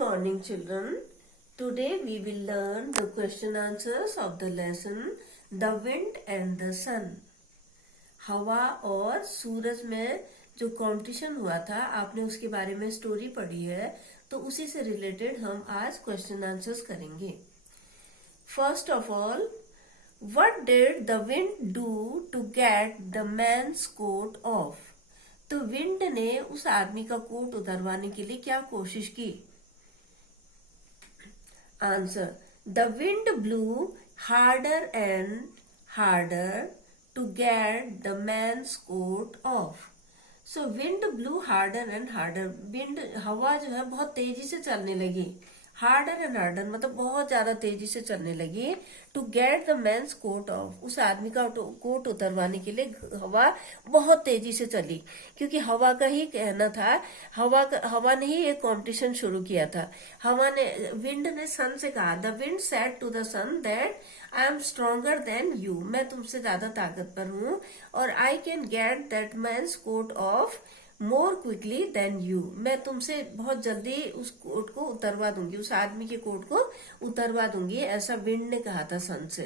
Morning children. Today we will learn the question answers of the lesson The Wind and the Sun. हवा और सूरज में जो competition हुआ था, आपने उसके बारे में स्टोरी पढ़ी है, तो उसी से रिलेटेड हम आज क्वेश्चन आंसर्स करेंगे. First of all, what did the wind do to get the man's coat off? तो विंड ने उस आदमी का कोट उतरवाने के लिए क्या कोशिश की? Answer. The wind blew harder and harder to get the man's coat off. So wind blew harder and harder. Wind हवा जो है बहुत तेजी से चलने लगी. Harder and harder मतलब बहुत ज्यादा तेजी से चलने लगी. To get the man's coat off. उस आदमी का कोट उतरवाने के लिए हवा बहुत तेजी से चली, क्योंकि हवा का ही कहना था. हवा ने ही एक कंपटीशन शुरू किया था. विंड ने सन से कहा, the wind said to the sun that I am stronger than you. मैं तुमसे ज्यादा ताकतवर हूँ और I can get that man's coat off more quickly than you. मैं तुमसे बहुत जल्दी उस कोट को उतरवा दूंगी, उस आदमी के कोट को उतरवा दूंगी, ऐसा विंड ने कहा था सन से.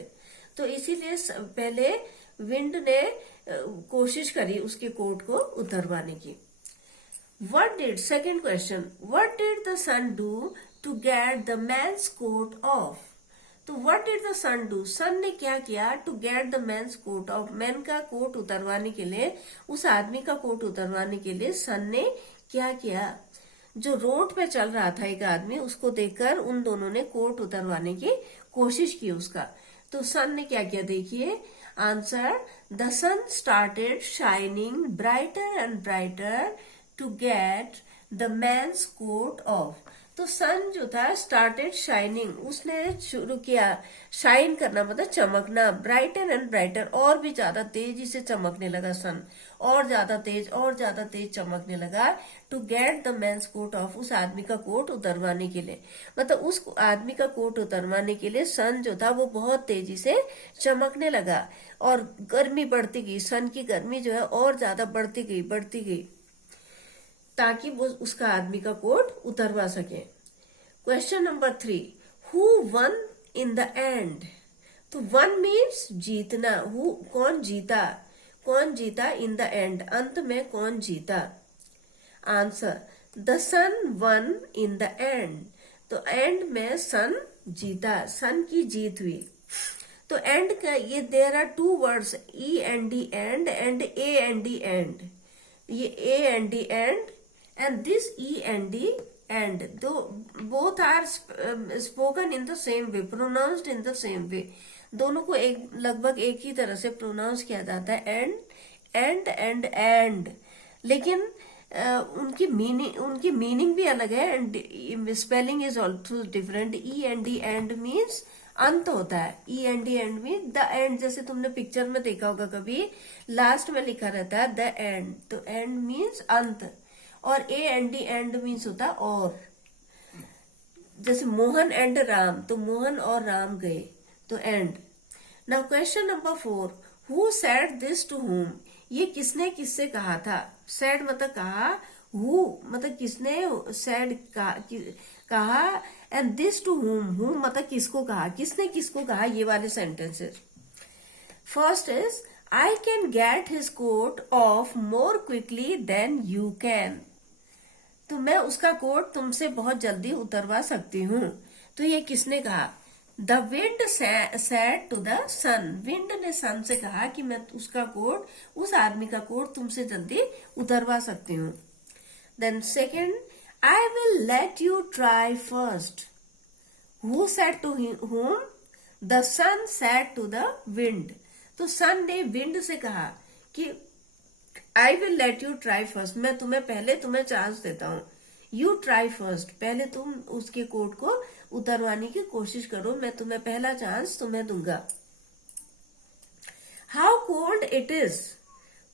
तो इसीलिए पहले विंड ने कोशिश करी उसके कोट को उतरवाने की. Second question, what did the sun do to get the man's coat off? तो what did the sun do? सन ने क्या किया to get the man's coat off? Man का कोट उतरवाने के लिए, उस आदमी का कोट उतरवाने के लिए सन ने क्या किया? जो रोड पे चल रहा था एक आदमी, उसको देखकर उन दोनों ने कोट उतरवाने की कोशिश की उसका. तो सन ने क्या किया देखिए. Answer, the sun started shining brighter and brighter to get the man's coat off. तो सन जो था स्टार्टेड शाइनिंग, उसने शुरू किया शाइन करना, मतलब चमकना. ब्राइटर एंड ब्राइटर, और भी ज्यादा तेजी से चमकने लगा सन, और ज्यादा तेज चमकने लगा. To get the man's coat off, उस आदमी का कोट उतरवाने के लिए, मतलब उस आदमी का कोट उतरवाने के लिए सन जो था वो बहुत तेजी से चमकने लगा. और गर्मी बढ़ती गई, सन की गर्मी जो है और ज्यादा बढ़ती गई ताकि वो उसका आदमी का कोट उतरवा सके. Question number 3, who one in the end? तो वन मीन्स जीतना. कौन जीता इन द एंड, अंत में कौन जीता? Answer, the sun won in the end. तो एंड में सन जीता, सन की जीत हुई. तो एंड का ये there are two words, E and D end A and D and. ये A and D and and this E and D and both are spoken in the same way, pronounced in the same way. दोनों को लगभग एक ही तरह से pronounce किया जाता है, एंड. लेकिन उनकी मीनिंग भी अलग है and spelling is also different. E and D and means अंत होता है. ई and D and mean the end, जैसे तुमने पिक्चर में देखा होगा कभी, लास्ट में लिखा रहता है द एंड. तो एंड मीन्स अंत, और ए एंड डी एंड मीन्स होता और. जैसे मोहन एंड राम, तो मोहन और राम गए, तो end. Now question number 4, who said this to whom? ये किसने किससे कहा था? सेड मतलब कहा, हु मतलब किसने, सेड कहा, एंड दिस टू हुम मतलब किसको कहा, किसने किसको कहा, ये वाले sentences. First is, I can get his coat off more quickly than you can. तो मैं उसका कोट तुमसे बहुत जल्दी उतरवा सकती हूँ. तो ये किसने कहा? The wind said to the sun. Wind ने सन से कहा कि मैं उसका कोट, उस आदमी का कोट तुमसे जल्दी उतरवा सकती हूँ. Then second, I will let you try first. Who said to whom? The sun said to the wind. तो सन ने विंड से कहा कि I will let you try first, मैं तुम्हें चांस देता हूँ. यू ट्राई फर्स्ट, पहले तुम उसके कोट को उतरवाने की कोशिश करो, मैं तुम्हें पहला चांस तुम्हें दूंगा. How cold it is?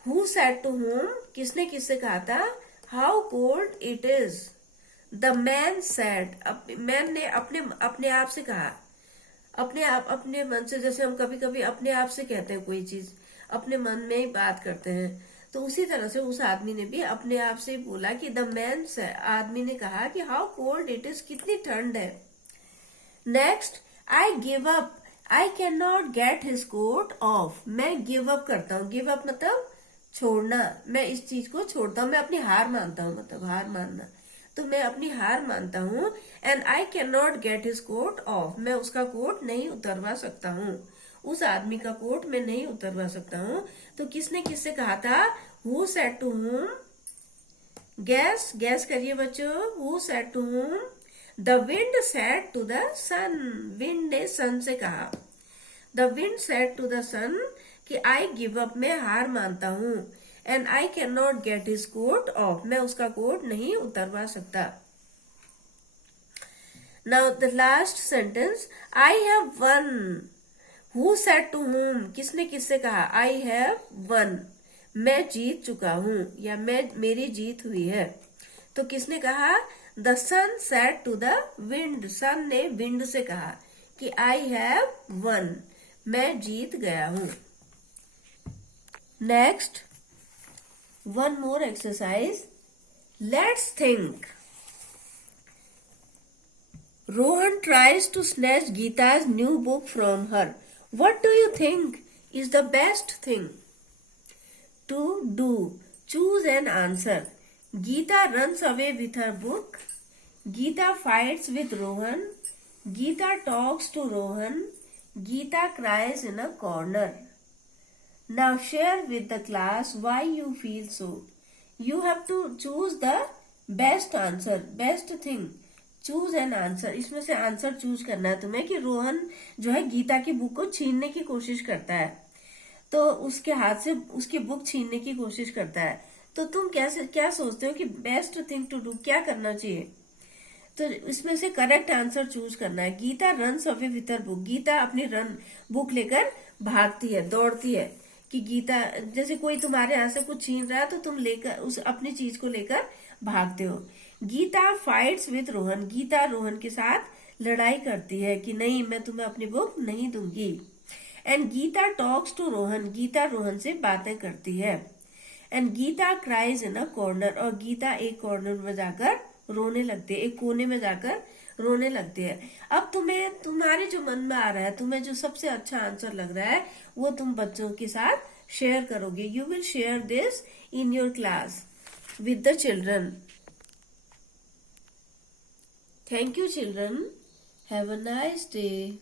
Who said to whom? किसने किससे कहा था? How cold it is? The man said, man ने अपने आप से कहा, अपने मन से. जैसे हम कभी कभी अपने आप से कहते हैं कोई चीज, अपने मन में ही बात करते हैं. तो उसी तरह से उस आदमी ने भी अपने आप से बोला कि द मैन, आदमी ने कहा कि हाउ कोल्ड इट इज, कितनी ठंड है। Next, I give up, I can not get his coat off, मैं गिव अप करता हूँ। गिव अप मतलब छोड़ना, मैं इस चीज को छोड़ता हूँ, मैं अपनी हार मानता हूँ, मतलब हार मानना। तो मैं अपनी हार मानता हूँ। And I can not get his coat off, मैं उसका कोट नहीं उतरवा सकता हूँ, उस आदमी का कोट मैं नहीं उतरवा सकता हूँ। तो किसने किससे कहा था? Who said to whom, guess guess करिए बच्चों, who said to whom? The wind said to the sun, wind ने सन से कहा। The wind said to the sun कि आई गिव अप, मैं हार मानता हूँ। And I can not get his coat off, मैं उसका कोट नहीं उतरवा सकता। Now the last sentence, I have one, who said to whom, किसने किससे कहा? आई हैव वन, मैं जीत चुका हूं, या मेरी जीत हुई है। तो किसने कहा? The sun said to the wind, sun ने विंड से कहा कि आई हैव वन, मैं जीत गया हूं। Next, one more exercise, let's think. Rohan tries to snatch Geeta's new book from her. What do you think is the best thing to do? Choose an answer. Geeta runs away with her book. Geeta fights with Rohan. Geeta talks to Rohan. Geeta cries in a corner. Now share with the class why you feel so. You have to choose the best answer, best thing. Choose an answer, इसमें से answer choose करना है तुम्हें कि रोहन जो है गीता की book को छीनने की कोशिश करता है, तो उसके हाथ से उसकी बुक छीनने की कोशिश करता है। तो तुम क्या सोचते हो कि बेस्ट थिंग टू डू क्या करना चाहिए? तो इसमें से करेक्ट आंसर चूज करना है। Geeta runs away with her book, Geeta अपनी बुक लेकर भागती है, दौड़ती है। कि गीता, जैसे कोई तुम्हारे यहाँ से कुछ छीन रहा है तो तुम लेकर उस अपनी चीज को लेकर भागते हो। गीता फाइट्स विथ रोहन, गीता रोहन के साथ लड़ाई करती है कि नहीं, मैं तुम्हें अपनी बुक नहीं दूंगी। And Geeta talks to Rohan, Geeta Rohan से बातें करती है। And Geeta cries in a corner, और गीता एक कॉर्नर में जाकर रोने लगती है, एक कोने में जाकर रोने लगती है। अब तुम्हें तुम्हारे जो मन में आ रहा है, तुम्हें जो सबसे अच्छा आंसर लग रहा है, वो तुम बच्चों के साथ शेयर करोगे। You will share this in your class with the children. Thank you, children. Have a nice day.